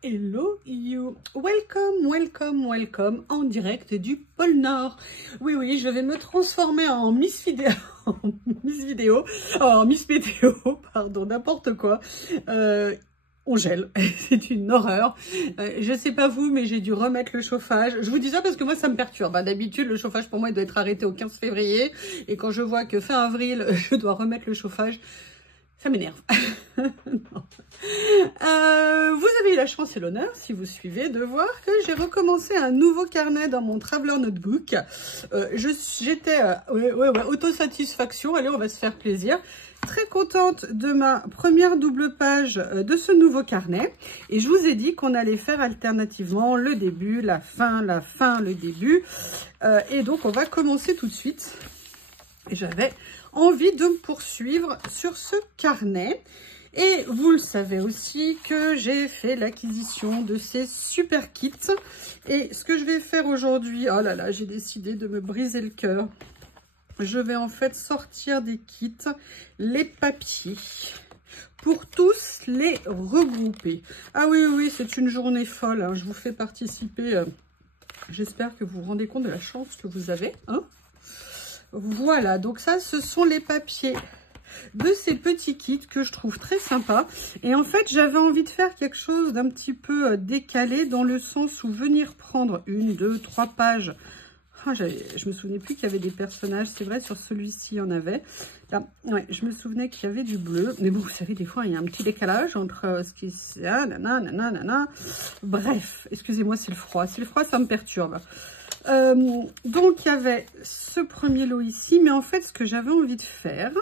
Hello you, welcome en direct du pôle Nord. Oui, je vais me transformer en Miss Vidéo, Miss Météo, pardon, n'importe quoi. On gèle, c'est une horreur. Je sais pas vous, mais j'ai dû remettre le chauffage. Je vous dis ça parce que moi, ça me perturbe. D'habitude, le chauffage pour moi, il doit être arrêté au 15 février. Et quand je vois que fin avril, je dois remettre le chauffage, ça m'énerve. Vous avez eu la chance et l'honneur, si vous suivez, de voir que j'ai recommencé un nouveau carnet dans mon Traveler Notebook. J'étais autosatisfaction. Allez, on va se faire plaisir. Très contente de ma première double page de ce nouveau carnet. Et je vous ai dit qu'on allait faire alternativement le début, la fin, le début. Et donc, on va commencer tout de suite. Et j'avais envie de me poursuivre sur ce carnet. Et vous le savez aussi que j'ai fait l'acquisition de ces super kits. Et ce que je vais faire aujourd'hui, oh là là, j'ai décidé de me briser le cœur. Je vais en fait sortir des kits, les papiers, pour tous les regrouper. Ah oui, c'est une journée folle, hein. Je vous fais participer. J'espère que vous vous rendez compte de la chance que vous avez, hein. Voilà, donc ça, ce sont les papiers de ces petits kits que je trouve très sympa. Et en fait, j'avais envie de faire quelque chose d'un petit peu décalé, dans le sens où venir prendre 1, 2, 3 pages. Ah, je me souvenais plus qu'il y avait des personnages. C'est vrai, sur celui-ci, il y en avait. Là, ouais, je me souvenais qu'il y avait du bleu. Mais bon, vous savez, des fois, il y a un petit décalage entre ce qui est... Ah, nanana. Bref, excusez-moi, c'est le froid. C'est le froid, ça me perturbe. Donc, il y avait ce premier lot ici. Mais en fait, ce que j'avais envie de faire,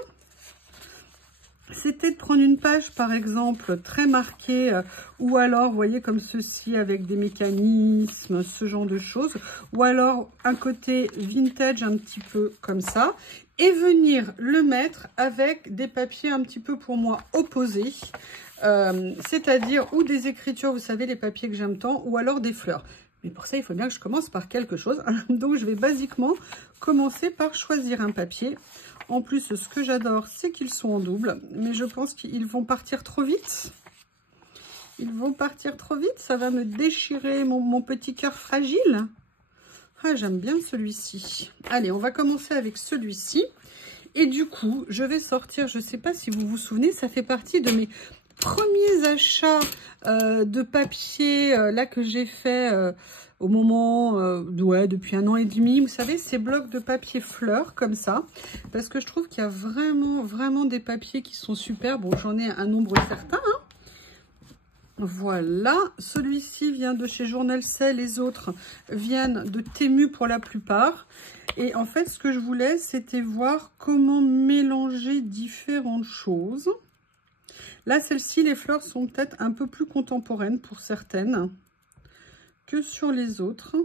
c'était de prendre une page, par exemple, très marquée, ou alors, vous voyez, comme ceci, avec des mécanismes, ce genre de choses, ou alors un côté vintage, un petit peu comme ça, et venir le mettre avec des papiers un petit peu, pour moi, opposés, c'est-à-dire, ou des écritures, vous savez, les papiers que j'aime tant, ou alors des fleurs. Mais pour ça, il faut bien que je commence par quelque chose. Donc, je vais basiquement commencer par choisir un papier. En plus, ce que j'adore, c'est qu'ils sont en double. Mais je pense qu'ils vont partir trop vite. Ils vont partir trop vite. Ça va me déchirer mon petit cœur fragile. Ah, j'aime bien celui-ci. Allez, on va commencer avec celui-ci. Et du coup, je vais sortir, je ne sais pas si vous vous souvenez, ça fait partie de mes premiers achats de papier là que j'ai fait au moment, depuis 1 an et demi. Vous savez, ces blocs de papier fleurs comme ça, parce que je trouve qu'il y a vraiment des papiers qui sont super. Bon, j'en ai un nombre certain, hein. Voilà, celui-ci vient de chez Journal C, les autres viennent de Temu pour la plupart. Et en fait, ce que je voulais, c'était voir comment mélanger différentes choses. Là, celle-ci, les fleurs sont peut-être un peu plus contemporaines pour certaines que sur les autres.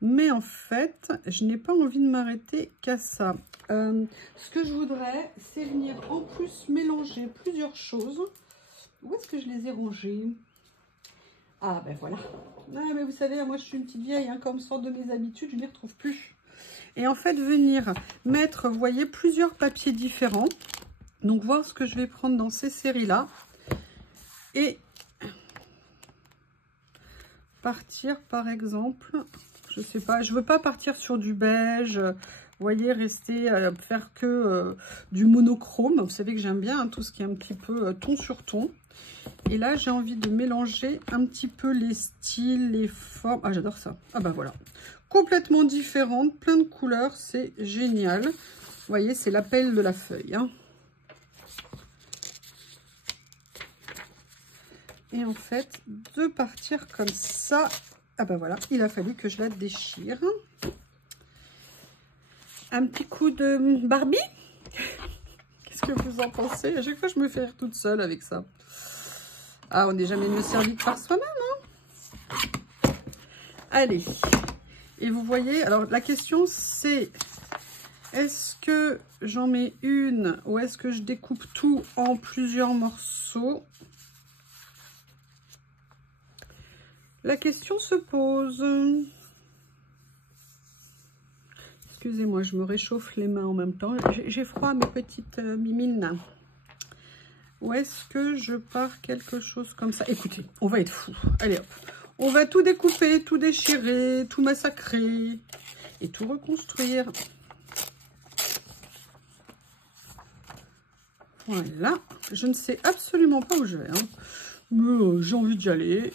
Mais en fait, je n'ai pas envie de m'arrêter qu'à ça. Ce que je voudrais, c'est venir en plus mélanger plusieurs choses. Où est-ce que je les ai rangées? Ah, ben voilà. Ah, mais vous savez, moi, je suis une petite vieille, hein, comme sorte de mes habitudes, je ne les retrouve plus. Et en fait, venir mettre, vous voyez, plusieurs papiers différents. Donc, voir ce que je vais prendre dans ces séries-là. Et partir, par exemple, je sais pas, je veux pas partir sur du beige. Vous voyez, rester, faire que du monochrome. Vous savez que j'aime bien, hein, tout ce qui est un petit peu ton sur ton. Et là, j'ai envie de mélanger un petit peu les styles, les formes. Ah, j'adore ça. Ah ben voilà. Complètement différente, plein de couleurs, c'est génial. Vous voyez, c'est l'appel de la feuille, hein. Et en fait, de partir comme ça, ah ben voilà, il a fallu que je la déchire. Un petit coup de Barbie. Qu'est-ce que vous en pensez? À chaque fois, je me fais rire toute seule avec ça. Ah, on n'est jamais mieux servi que par soi-même, hein. Allez. Et vous voyez, alors la question c'est, est-ce que j'en mets une ou est-ce que je découpe tout en plusieurs morceaux? La question se pose. Excusez-moi, je me réchauffe les mains en même temps. J'ai froid, mes petites mimines. Ou est-ce que je pars quelque chose comme ça? Écoutez, on va être fou. Allez hop. On va tout découper, tout déchirer, tout massacrer et tout reconstruire. Voilà. Je ne sais absolument pas où je vais, hein. Mais j'ai envie d'y aller.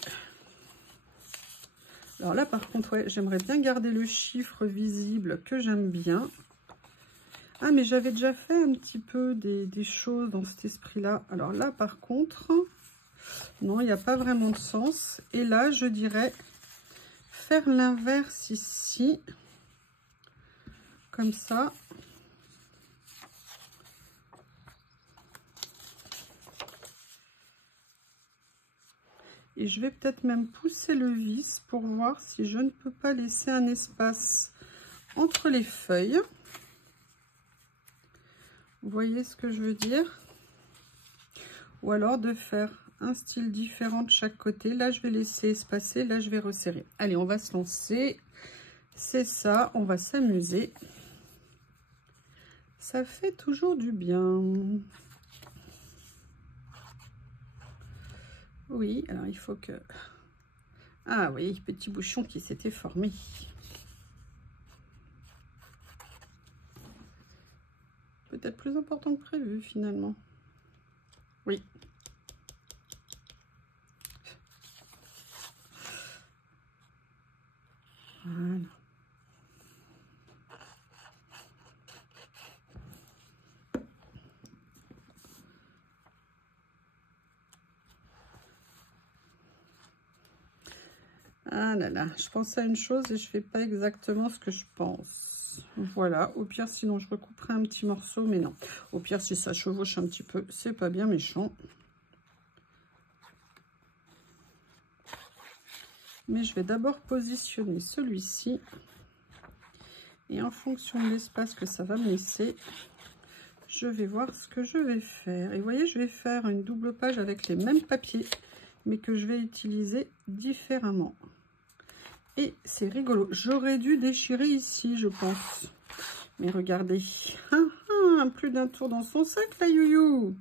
Alors là, par contre, ouais, j'aimerais bien garder le chiffre visible que j'aime bien. Ah, mais j'avais déjà fait un petit peu des choses dans cet esprit-là. Alors là, par contre, non, il n'y a pas vraiment de sens. Et là, je dirais faire l'inverse ici. Comme ça. Et je vais peut-être même pousser le vis pour voir si je ne peux pas laisser un espace entre les feuilles. Vous voyez ce que je veux dire? Ou alors de faire un style différent de chaque côté. Là, je vais laisser espacer. Là, je vais resserrer. Allez, on va se lancer. C'est ça, on va s'amuser. Ça fait toujours du bien. Oui, alors il faut que... Ah oui, petit bouchon qui s'était formé. Peut-être plus important que prévu finalement. Oui. Voilà. Ah là là, je pense à une chose et je fais pas exactement ce que je pense. Voilà, au pire, sinon je recouperai un petit morceau, mais non. Au pire, si ça chevauche un petit peu, c'est pas bien méchant. Mais je vais d'abord positionner celui-ci. Et en fonction de l'espace que ça va me laisser, je vais voir ce que je vais faire. Et vous voyez, je vais faire une double page avec les mêmes papiers, mais que je vais utiliser différemment. Et c'est rigolo. J'aurais dû déchirer ici, je pense. Mais regardez. Plus d'un tour dans son sac, la youyou.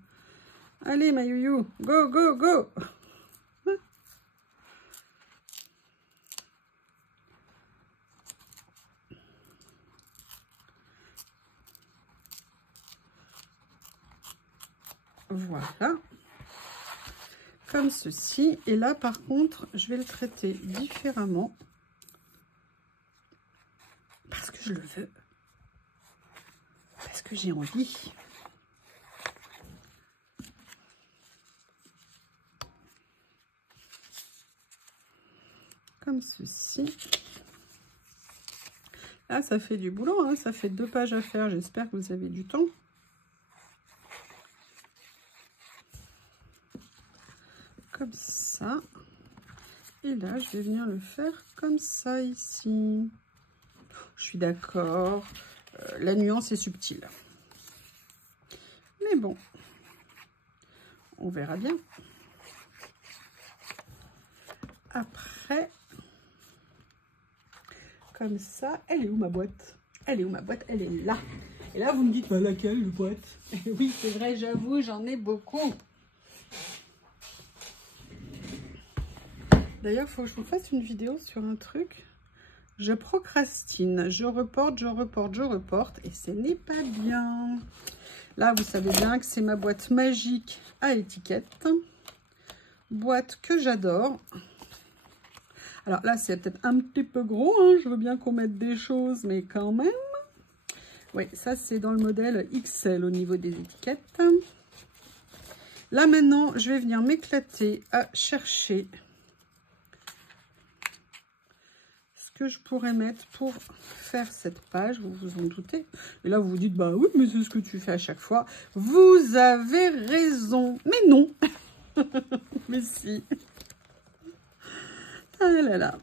Allez, ma youyou. Go, go, go. Voilà. Comme ceci. Et là, par contre, je vais le traiter différemment. Parce que je le veux. Parce que j'ai envie. Comme ceci. Là, ça fait du boulot, hein. Ça fait 2 pages à faire. J'espère que vous avez du temps. Comme ça. Et là, je vais venir le faire comme ça ici. Je suis d'accord. La nuance est subtile. Mais bon, on verra bien. Après, comme ça, elle est où ma boîte? Elle est où ma boîte? Elle est là. Et là, vous me dites, bah, laquelle boîte? Oui, c'est vrai, j'avoue, j'en ai beaucoup. D'ailleurs, il faut que je vous fasse une vidéo sur un truc. Je procrastine, je reporte, je reporte, je reporte. Et ce n'est pas bien. Là, vous savez bien que c'est ma boîte magique à étiquette. Boîte que j'adore. Alors là, c'est peut-être un petit peu gros. Hein. Je veux bien qu'on mette des choses, mais quand même. Oui, ça, c'est dans le modèle XL au niveau des étiquettes. Là, maintenant, je vais venir m'éclater à chercher ce que je pourrais mettre pour faire cette page. Vous vous en doutez. Et là, vous vous dites, bah oui, mais c'est ce que tu fais à chaque fois. Vous avez raison. Mais non. Mais si. Ah là là.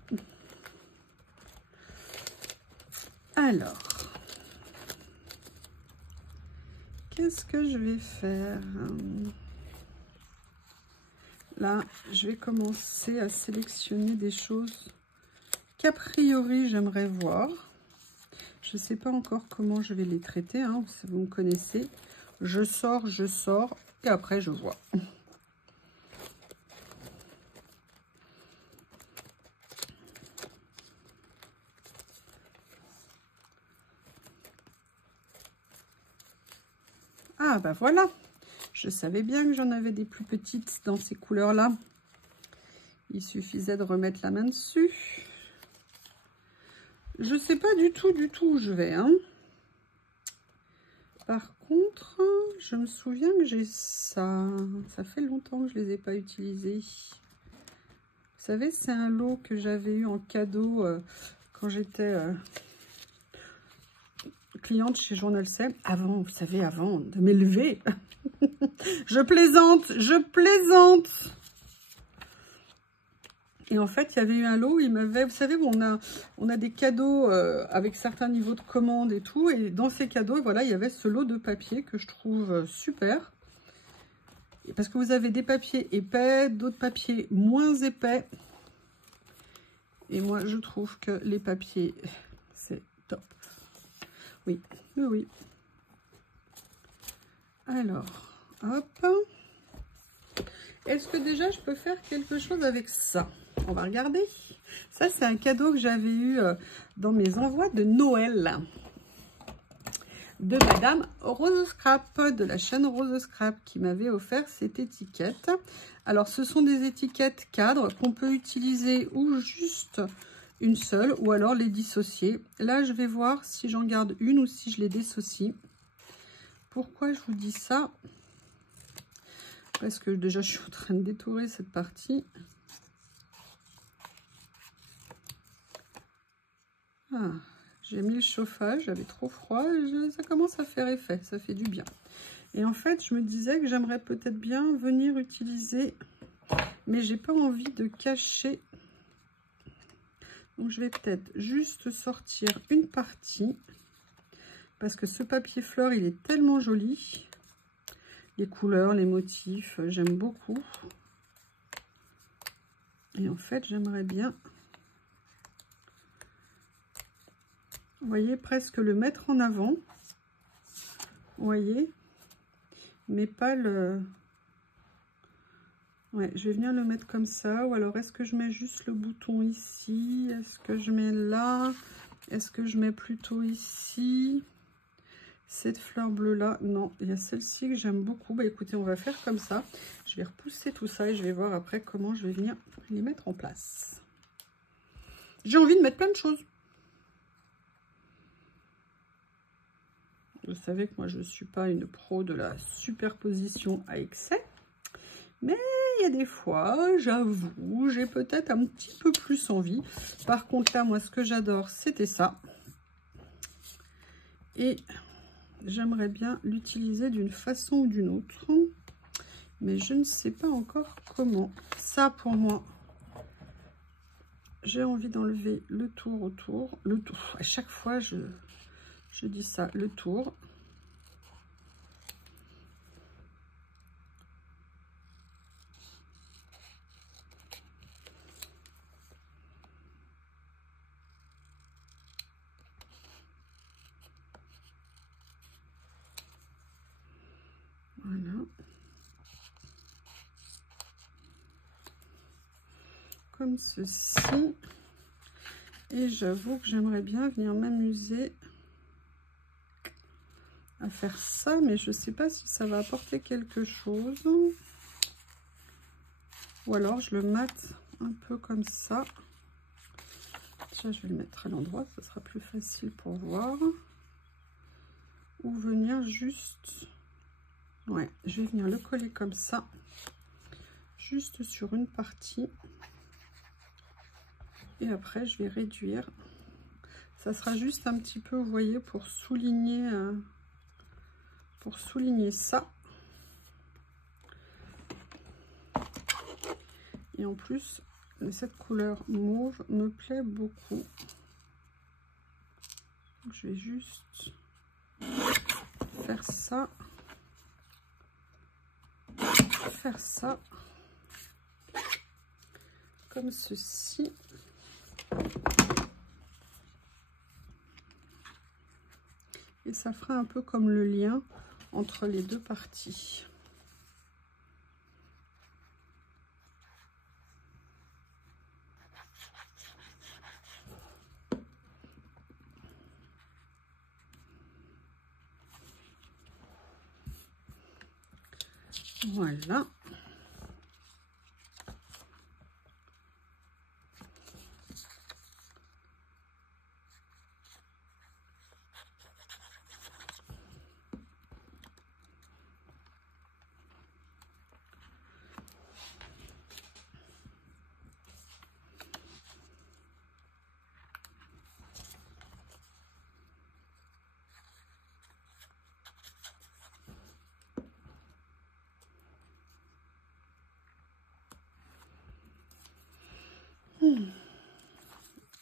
Alors, qu'est-ce que je vais faire? Là, je vais commencer à sélectionner des choses qu'a priori j'aimerais voir. Je ne sais pas encore comment je vais les traiter, hein. Vous me connaissez. Je sors, et après je vois. Ah bah voilà, je savais bien que j'en avais des plus petites dans ces couleurs-là. Il suffisait de remettre la main dessus. Je sais pas du tout où je vais, hein. Par contre, je me souviens que j'ai ça. Ça fait longtemps que je les ai pas utilisés. Vous savez, c'est un lot que j'avais eu en cadeau quand j'étais cliente chez Journal C. Avant, vous savez, avant de m'élever. Je plaisante, je plaisante. Et en fait, il y avait eu un lot où il m'avait... Vous savez, on a des cadeaux avec certains niveaux de commande et tout. Et dans ces cadeaux, voilà, il y avait ce lot de papier que je trouve super. Parce que vous avez des papiers épais, d'autres papiers moins épais. Et moi, je trouve que les papiers, c'est top. Oui, oui, oui. Alors, hop. Est-ce que déjà, je peux faire quelque chose avec ça? On va regarder. Ça, c'est un cadeau que j'avais eu dans mes envois de Noël. De Madame Rose Scrap, de la chaîne Rose Scrap, qui m'avait offert cette étiquette. Alors, ce sont des étiquettes cadres qu'on peut utiliser ou juste une seule, ou alors les dissocier. Là, je vais voir si j'en garde une ou si je les dissocie. Pourquoi je vous dis ça? Parce que déjà, je suis en train de détourer cette partie. Ah, j'ai mis le chauffage, j'avais trop froid, ça commence à faire effet, ça fait du bien. Et en fait, je me disais que j'aimerais peut-être bien venir utiliser, mais j'ai pas envie de cacher. Donc, je vais peut-être juste sortir une partie, parce que ce papier fleur, il est tellement joli. Les couleurs, les motifs, j'aime beaucoup. Et en fait, j'aimerais bien... Vous voyez, presque le mettre en avant. Vous voyez, mais pas le... Ouais, je vais venir le mettre comme ça. Ou alors, est-ce que je mets juste le bouton ici? Est-ce que je mets là? Est-ce que je mets plutôt ici? Cette fleur bleue-là, non. Il y a celle-ci que j'aime beaucoup. Bah, écoutez, on va faire comme ça. Je vais repousser tout ça et je vais voir après comment je vais venir les mettre en place. J'ai envie de mettre plein de choses. Vous savez que moi, je ne suis pas une pro de la superposition à excès. Mais il y a des fois, j'avoue, j'ai peut-être un petit peu plus envie. Par contre, là, moi, ce que j'adore, c'était ça. Et j'aimerais bien l'utiliser d'une façon ou d'une autre. Mais je ne sais pas encore comment. Ça, pour moi, j'ai envie d'enlever le tour autour. Le tour. À chaque fois, je dis ça, le tour. Voilà. Comme ceci. Et j'avoue que j'aimerais bien venir m'amuser à faire ça, mais je ne sais pas si ça va apporter quelque chose. Ou alors je le mate un peu comme ça. Tiens, je vais le mettre à l'endroit, ça sera plus facile pour voir. Ou venir juste... Ouais, je vais venir le coller comme ça. Juste sur une partie. Et après, je vais réduire. Ça sera juste un petit peu, vous voyez, pour souligner ça. Et en plus, cette couleur mauve me plaît beaucoup. Donc, je vais juste faire ça. Faire ça. Comme ceci. Et ça fera un peu comme le lien entre les deux parties. Voilà.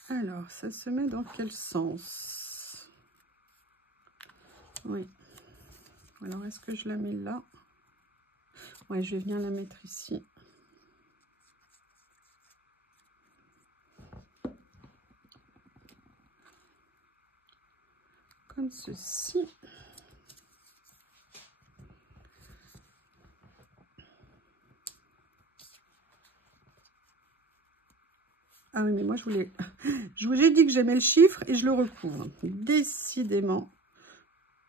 Alors, ça se met dans quel sens? Oui. Alors, est-ce que je la mets là? Ouais, je vais venir la mettre ici. Comme ceci. Ah oui, mais moi, je vous ai dit que j'aimais le chiffre et je le recouvre. Décidément,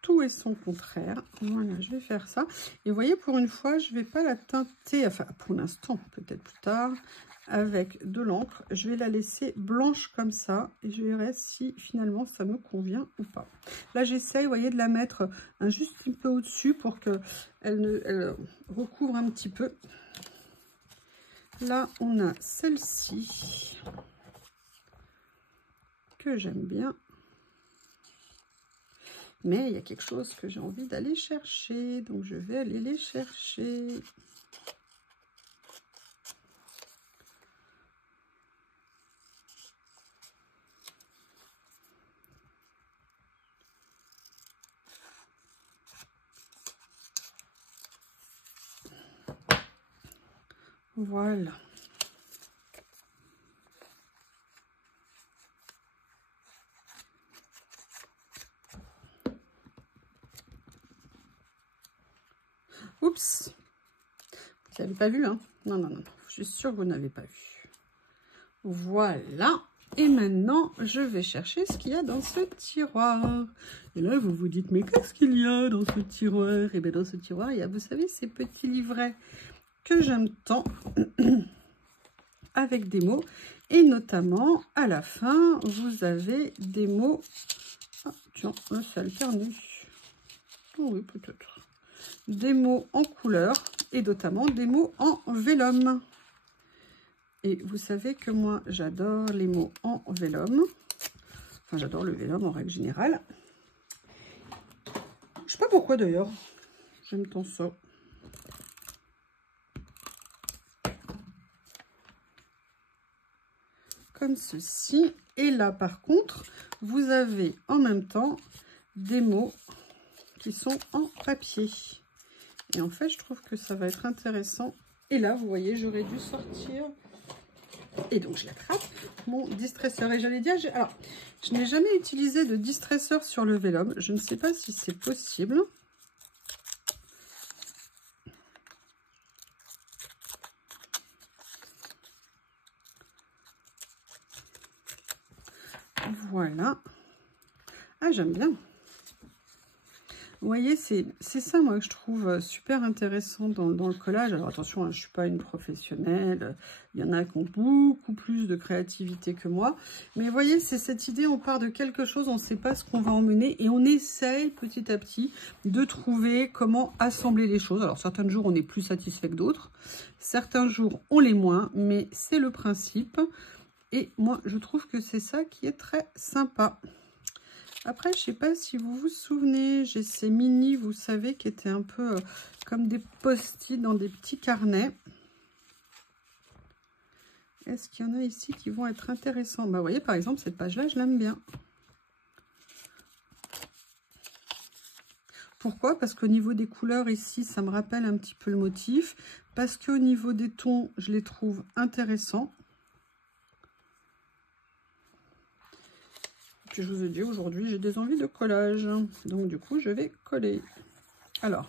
tout est son contraire. Voilà, je vais faire ça. Et vous voyez, pour une fois, je ne vais pas la teinter, enfin, pour l'instant, peut-être plus tard, avec de l'encre. Je vais la laisser blanche comme ça et je verrai si finalement ça me convient ou pas. Là, j'essaye, vous voyez, de la mettre juste un peu au-dessus pour qu'elle recouvre un petit peu. Là, on a celle-ci que j'aime bien. Mais il y a quelque chose que j'ai envie d'aller chercher. Donc, je vais aller les chercher. Voilà. Oups. Vous n'avez pas vu, hein? Non, non, non. Je suis sûre que vous n'avez pas vu. Voilà. Et maintenant, je vais chercher ce qu'il y a dans ce tiroir. Et là, vous vous dites, mais qu'est-ce qu'il y a dans ce tiroir? Et bien, dans ce tiroir, il y a, vous savez, ces petits livrets que j'aime tant, avec des mots. Et notamment, à la fin, vous avez des mots... Ah, tiens, là, c'est alterné. Oh, oui, peut-être. Des mots en couleur et notamment des mots en vélum. Et vous savez que moi, j'adore les mots en vélum. Enfin, j'adore le vélum en règle générale. Je sais pas pourquoi d'ailleurs. J'aime tant ça. Comme ceci. Et là, par contre, vous avez en même temps des mots qui sont en papier. Et en fait, je trouve que ça va être intéressant. Et là, vous voyez, j'aurais dû sortir... Et donc, je l'attrape, mon distresseur. Et j'allais dire, alors, je n'ai jamais utilisé de distresseur sur le vélum. Je ne sais pas si c'est possible. Voilà. Ah, j'aime bien. Vous voyez, c'est ça, moi, que je trouve super intéressant dans le collage. Alors, attention, hein, je ne suis pas une professionnelle. Il y en a qui ont beaucoup plus de créativité que moi. Mais vous voyez, c'est cette idée, on part de quelque chose, on ne sait pas ce qu'on va emmener. Et on essaye, petit à petit, de trouver comment assembler les choses. Alors, certains jours, on est plus satisfait que d'autres. Certains jours, on l'est moins. Mais c'est le principe. Et moi, je trouve que c'est ça qui est très sympa. Après, je ne sais pas si vous vous souvenez, j'ai ces mini, vous savez, qui étaient un peu comme des post-it dans des petits carnets. Est-ce qu'il y en a ici qui vont être intéressants? Bah, vous voyez, par exemple, cette page-là, je l'aime bien. Pourquoi? Parce qu'au niveau des couleurs, ici, ça me rappelle un petit peu le motif. Parce qu'au niveau des tons, je les trouve intéressants. Que je vous ai dit, aujourd'hui, j'ai des envies de collage. Donc, du coup, je vais coller. Alors,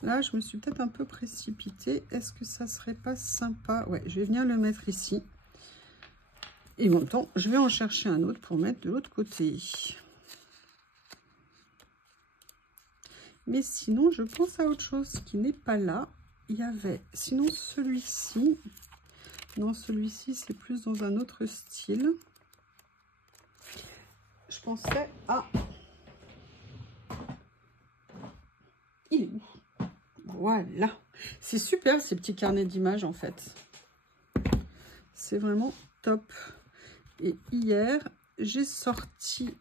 là, je me suis peut-être un peu précipitée. Est-ce que ça serait pas sympa? Ouais, je vais venir le mettre ici. Et en même temps, je vais en chercher un autre pour mettre de l'autre côté. Mais sinon, je pense à autre chose qui n'est pas là. il y avait sinon celui-ci. Non, celui-ci, c'est plus dans un autre style. Je pensais à... Il est où? Voilà. C'est super, ces petits carnets d'images, en fait. C'est vraiment top. Et hier, j'ai sorti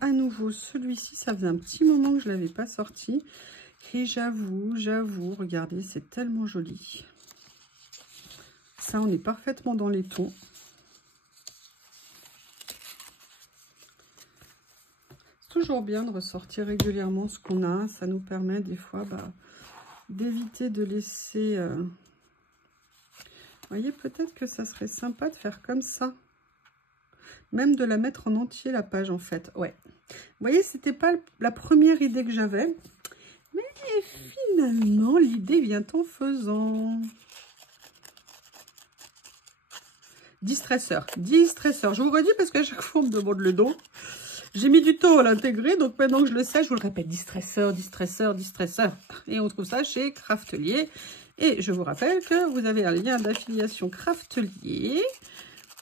à nouveau celui-ci. Ça faisait un petit moment que je ne l'avais pas sorti. Et j'avoue, regardez, c'est tellement joli. Ça, on est parfaitement dans les tons. C'est toujours bien de ressortir régulièrement ce qu'on a. Ça nous permet des fois d'éviter de laisser... Vous voyez, peut-être que ça serait sympa de faire comme ça. Même de la mettre en entier, la page, en fait. Ouais. Vous voyez, c'était pas la première idée que j'avais. Mais finalement, l'idée vient en faisant... Distresseur. Je vous redis parce qu'à chaque fois, on me demande le don. J'ai mis du temps à l'intégrer, donc maintenant que je le sais, je vous le répète, distresseur. Et on trouve ça chez Craftelier. Et je vous rappelle que vous avez un lien d'affiliation Craftelier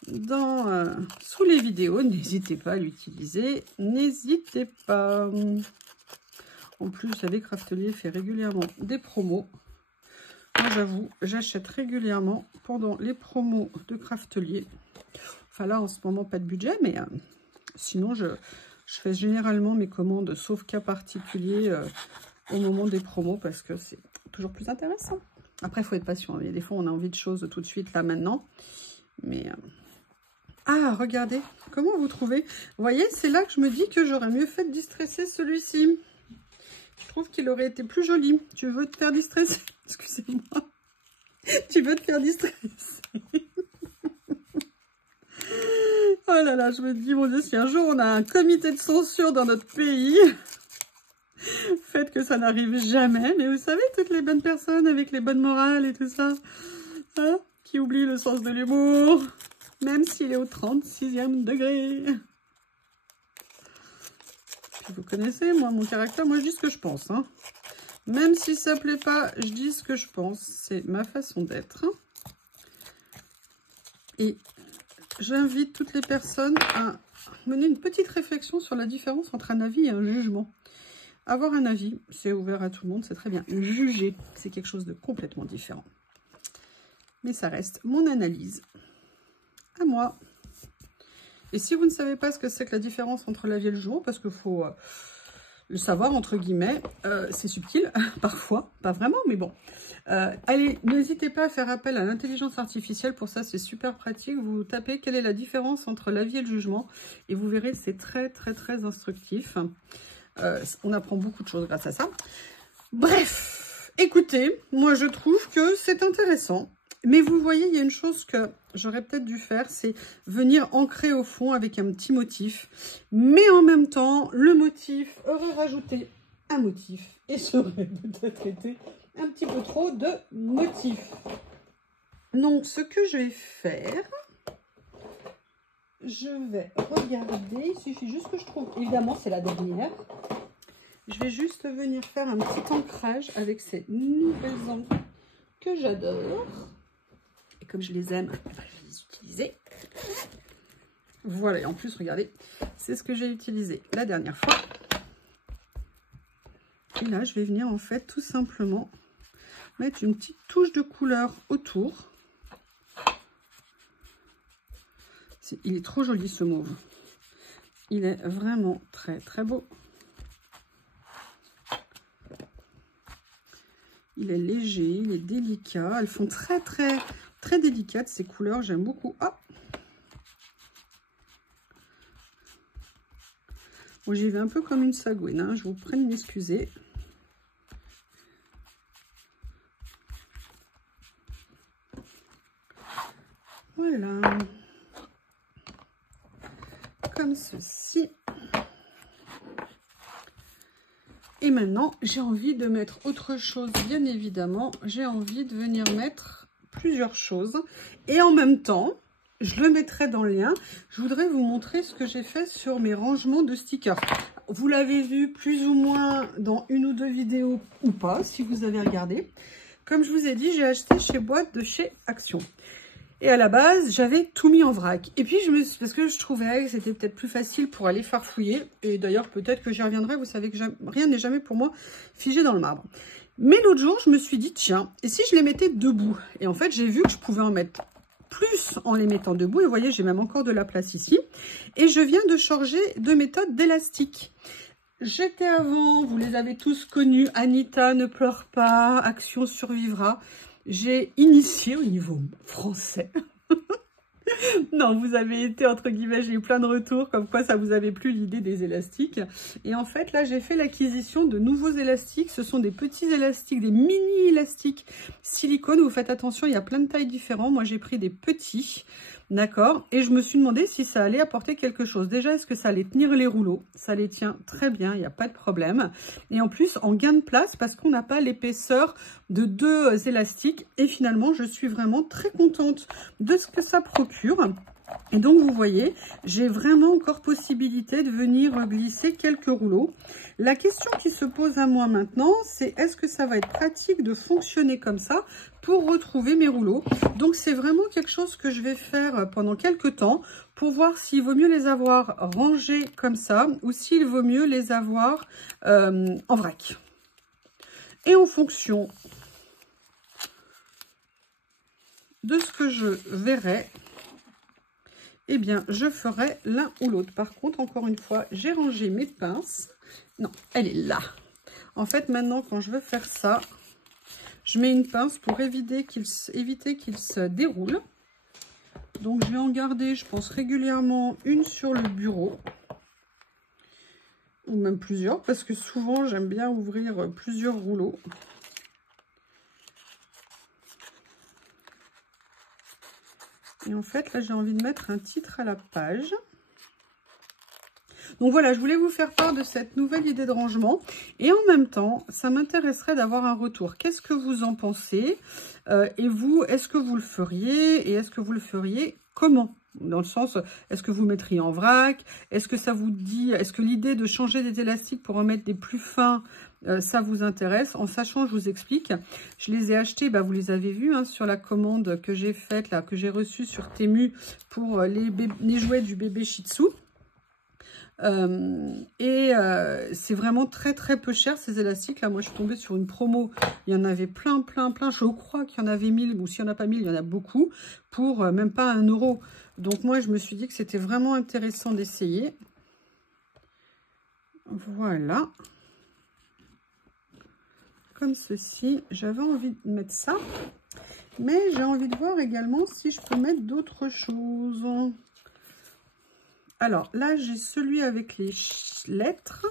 sous les vidéos. N'hésitez pas à l'utiliser. N'hésitez pas. En plus, vous savez, Craftelier fait régulièrement des promos. Moi, j'avoue, j'achète régulièrement pendant les promos de Craftelier. Enfin, là, en ce moment, pas de budget, mais sinon, je fais généralement mes commandes, sauf cas particulier, au moment des promos, parce que c'est toujours plus intéressant. Après, il faut être patient. Il y a des fois, on a envie de choses tout de suite, là, maintenant. Mais... Ah, regardez, comment vous trouvez? Vous voyez, c'est là que je me dis que j'aurais mieux fait de distresser celui-ci. Je trouve qu'il aurait été plus joli. Tu veux te faire distresser? Excusez-moi. Tu veux te faire distresser? Oh là là, je me dis, mon Dieu, si un jour on a un comité de censure dans notre pays, faites que ça n'arrive jamais. Mais vous savez, toutes les bonnes personnes avec les bonnes morales et tout ça, hein, qui oublient le sens de l'humour, même s'il est au 36e degré. Puis vous connaissez, moi, mon caractère, moi je dis ce que je pense. Hein. Même si ça ne plaît pas, je dis ce que je pense. C'est ma façon d'être. Et j'invite toutes les personnes à mener une petite réflexion sur la différence entre un avis et un jugement. Avoir un avis, c'est ouvert à tout le monde, c'est très bien. Juger, c'est quelque chose de complètement différent. Mais ça reste mon analyse à moi. Et si vous ne savez pas ce que c'est que la différence entre l'avis et le jugement, parce qu'il faut le savoir, entre guillemets, c'est subtil, parfois, pas vraiment, mais bon. Allez, n'hésitez pas à faire appel à l'intelligence artificielle, pour ça c'est super pratique. Vous tapez quelle est la différence entre l'avis et le jugement, et vous verrez, c'est très très très instructif. On apprend beaucoup de choses grâce à ça. Bref, écoutez, moi je trouve que c'est intéressant. Mais vous voyez, il y a une chose que j'aurais peut-être dû faire, c'est venir ancrer au fond avec un petit motif. Mais en même temps, le motif aurait rajouté un motif. Et ça aurait peut-être été un petit peu trop de motif. Donc, ce que je vais faire, je vais regarder. Il suffit juste que je trouve, évidemment, c'est la dernière. Je vais juste venir faire un petit ancrage avec ces nouvelles encres que j'adore. Et comme je les aime, je vais les utiliser. Voilà, et en plus, regardez, c'est ce que j'ai utilisé la dernière fois. Et là, je vais venir en fait tout simplement mettre une petite touche de couleur autour. Il est trop joli ce mauve. Il est vraiment très très beau. Il est léger, il est délicat. Elles font très très très délicates ces couleurs, j'aime beaucoup. Oh, bon, j'y vais un peu comme une sagouine, hein. Je vous prie de m'excuser. Voilà. Comme ceci. Et maintenant, j'ai envie de mettre autre chose, bien évidemment. J'ai envie de venir mettre plusieurs choses. Et en même temps, je le mettrai dans le lien. Je voudrais vous montrer ce que j'ai fait sur mes rangements de stickers. Vous l'avez vu plus ou moins dans une ou deux vidéos ou pas, si vous avez regardé. comme je vous ai dit, j'ai acheté chez Boîte de chez Action. Et à la base, j'avais tout mis en vrac. Et puis, parce que je trouvais que c'était peut-être plus facile pour aller farfouiller. Et d'ailleurs, peut-être que j'y reviendrai. Vous savez que rien n'est jamais pour moi figé dans le marbre. Mais l'autre jour, je me suis dit, tiens, et si je les mettais debout? Et en fait, j'ai vu que je pouvais en mettre plus en les mettant debout. Et vous voyez, j'ai même encore de la place ici. Et je viens de changer de méthode d'élastique. J'étais avant, vous les avez tous connus, Anita ne pleure pas, Action survivra. J'ai initié au niveau français. Non, vous avez été, entre guillemets, j'ai eu plein de retours, comme quoi ça vous avait plu l'idée des élastiques. Et en fait, là, j'ai fait l'acquisition de nouveaux élastiques. Ce sont des petits élastiques, des mini-élastiques silicone. Vous faites attention, il y a plein de tailles différentes. Moi, j'ai pris des petits, d'accord. Et je me suis demandé si ça allait apporter quelque chose. Déjà, est-ce que ça allait tenir les rouleaux? Ça les tient très bien, il n'y a pas de problème. Et en plus, en gain de place, parce qu'on n'a pas l'épaisseur de 2 élastiques. Et finalement, je suis vraiment très contente de ce que ça procure. Et donc, vous voyez, j'ai vraiment encore possibilité de venir glisser quelques rouleaux. La question qui se pose à moi maintenant, c'est est-ce que ça va être pratique de fonctionner comme ça pour retrouver mes rouleaux? Donc, c'est vraiment quelque chose que je vais faire pendant quelques temps pour voir s'il vaut mieux les avoir rangés comme ça ou s'il vaut mieux les avoir en vrac. Et en fonction de ce que je verrai, eh bien, je ferai l'un ou l'autre. Par contre, encore une fois, j'ai rangé mes pinces. Non, elle est là. En fait, maintenant, quand je veux faire ça, je mets une pince pour éviter qu'il se déroule. Donc, je vais en garder, je pense, régulièrement une sur le bureau. Ou même plusieurs, parce que souvent, j'aime bien ouvrir plusieurs rouleaux. Et en fait, là, j'ai envie de mettre un titre à la page. Donc voilà, je voulais vous faire part de cette nouvelle idée de rangement. Et en même temps, ça m'intéresserait d'avoir un retour. Qu'est-ce que vous en pensez? Et vous, est-ce que vous le feriez? Et est-ce que vous le feriez comment? Dans le sens, est-ce que vous mettriez en vrac? Est-ce que ça vous dit, est-ce que l'idée de changer des élastiques pour en mettre des plus fins, ça vous intéresse? En sachant, je vous explique, je les ai achetés, bah, vous les avez vus hein, sur la commande que j'ai faite, là, que j'ai reçue sur Temu pour les jouets du bébé Shih Tzu. C'est vraiment très très peu cher ces élastiques là. Moi je suis tombée sur une promo, il y en avait plein. Je crois qu'il y en avait 1000 ou s'il n'y en a pas 1000, il y en a beaucoup pour même pas 1 €. Donc moi je me suis dit que c'était vraiment intéressant d'essayer. Voilà, comme ceci. J'avais envie de mettre ça, mais j'ai envie de voir également si je peux mettre d'autres choses. Alors là, j'ai celui avec les lettres.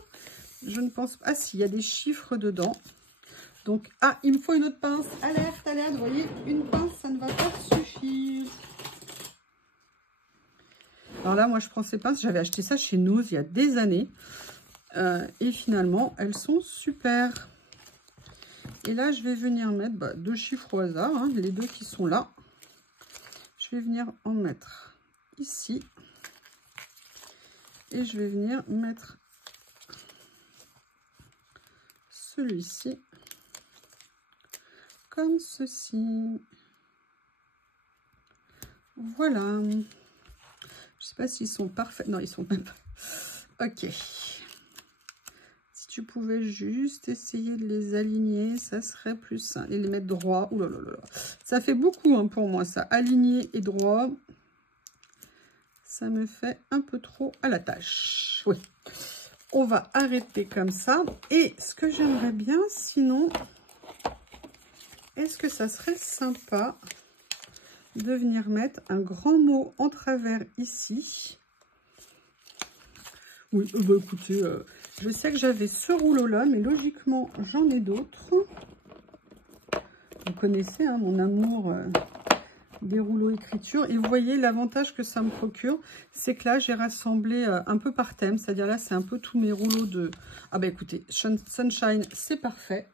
Je ne pense pas... Ah si, il y a des chiffres dedans. Donc, ah, il me faut une autre pince. Alerte, alerte. Vous voyez, une pince, ça ne va pas suffire. Alors là, moi, je prends ces pinces. J'avais acheté ça chez Nose il y a des années. Et finalement, elles sont super. Et là, je vais venir mettre 2 chiffres au hasard. Hein, les 2 qui sont là. Je vais venir en mettre ici. Et je vais venir mettre celui-ci comme ceci. Voilà. Je ne sais pas s'ils sont parfaits. Non, ils sont même pas. Ok. Si tu pouvais juste essayer de les aligner, ça serait plus simple. Et les mettre droit. Ouh là là là. Ça fait beaucoup hein, pour moi, ça. Aligné et droit. Ça me fait un peu trop à la tâche. Oui. On va arrêter comme ça. Et ce que j'aimerais bien, sinon, est-ce que ça serait sympa de venir mettre un grand mot en travers ici? Oui, bah écoutez, je sais que j'avais ce rouleau-là, mais logiquement, j'en ai d'autres. Vous connaissez hein, mon amour... des rouleaux écriture. Et vous voyez l'avantage que ça me procure, c'est que là j'ai rassemblé un peu par thème, c'est-à-dire là c'est un peu tous mes rouleaux de... Ah bah écoutez, Sunshine, c'est parfait.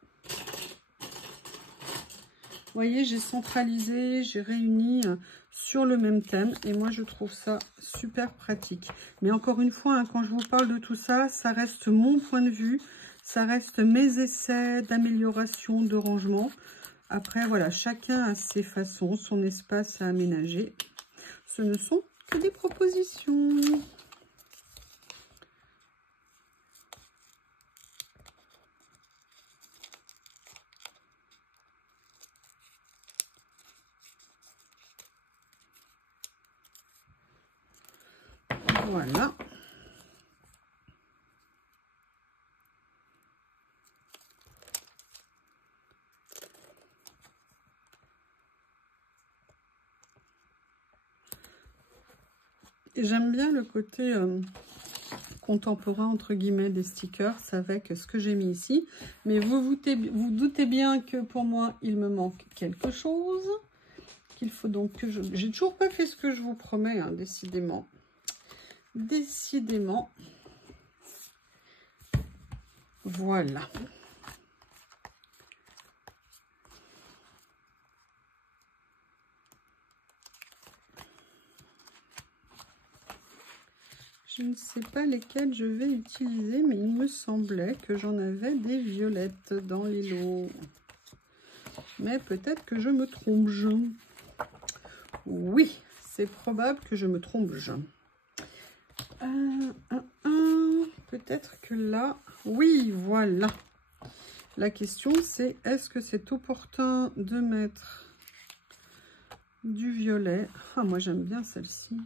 Vous voyez, j'ai centralisé, j'ai réuni sur le même thème et moi je trouve ça super pratique. Mais encore une fois, hein, quand je vous parle de tout ça, ça reste mon point de vue, ça reste mes essais d'amélioration, de rangement. Après, voilà, chacun a ses façons, son espace à aménager. Ce ne sont que des propositions. Voilà. J'aime bien le côté contemporain, entre guillemets, des stickers avec ce que j'ai mis ici. Mais vous doutez bien que pour moi, il me manque quelque chose. Qu'il faut donc que je... J'ai toujours pas fait ce que je vous promets, hein, décidément. Décidément. Voilà. Je ne sais pas lesquels je vais utiliser, mais il me semblait que j'en avais des violettes dans les lots. Mais peut-être que je me trompe. Oui, c'est probable que je me trompe. Peut-être que là... Oui, voilà. La question, c'est est-ce que c'est opportun de mettre du violet? Ah, moi, j'aime bien celle-ci.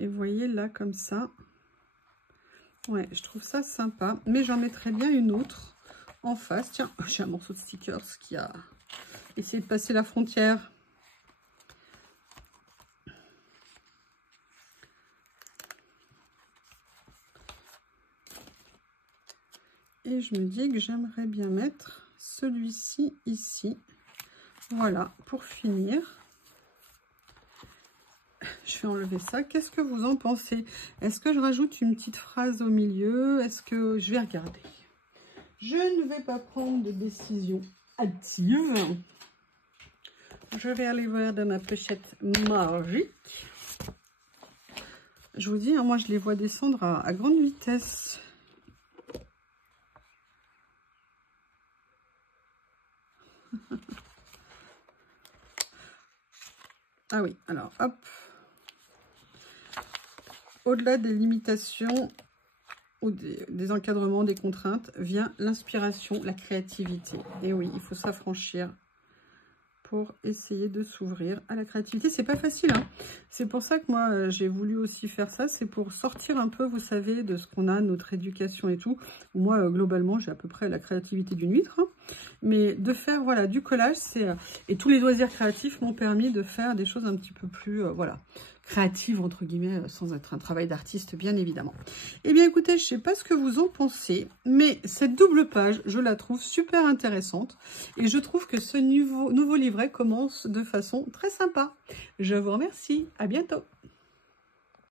Et vous voyez là, comme ça. Ouais, je trouve ça sympa. Mais j'en mettrais bien une autre en face. Tiens, j'ai un morceau de stickers qui a essayé de passer la frontière. Et je me dis que j'aimerais bien mettre celui-ci ici. Voilà, pour finir. Je vais enlever ça. Qu'est-ce que vous en pensez? Est-ce que je rajoute une petite phrase au milieu? Est-ce que je vais regarder? Je ne vais pas prendre de décision hâtive. Je vais aller voir dans ma pochette magique. Je vous dis, hein, moi je les vois descendre à grande vitesse. Ah oui, alors hop. Au-delà des limitations ou des encadrements, des contraintes, vient l'inspiration, la créativité. Et oui, il faut s'affranchir pour essayer de s'ouvrir à la créativité. C'est pas facile, hein. C'est pour ça que moi, j'ai voulu aussi faire ça. C'est pour sortir un peu, vous savez, de ce qu'on a, notre éducation et tout. Moi, globalement, j'ai à peu près la créativité d'une huître. Hein. Mais de faire, voilà, du collage, c'est... et tous les loisirs créatifs m'ont permis de faire des choses un petit peu plus, voilà, créatives, entre guillemets, sans être un travail d'artiste, bien évidemment. Eh bien, écoutez, je sais pas ce que vous en pensez, mais cette double page, je la trouve super intéressante. Et je trouve que ce nouveau livret commence de façon très sympa. Je vous remercie. À bientôt.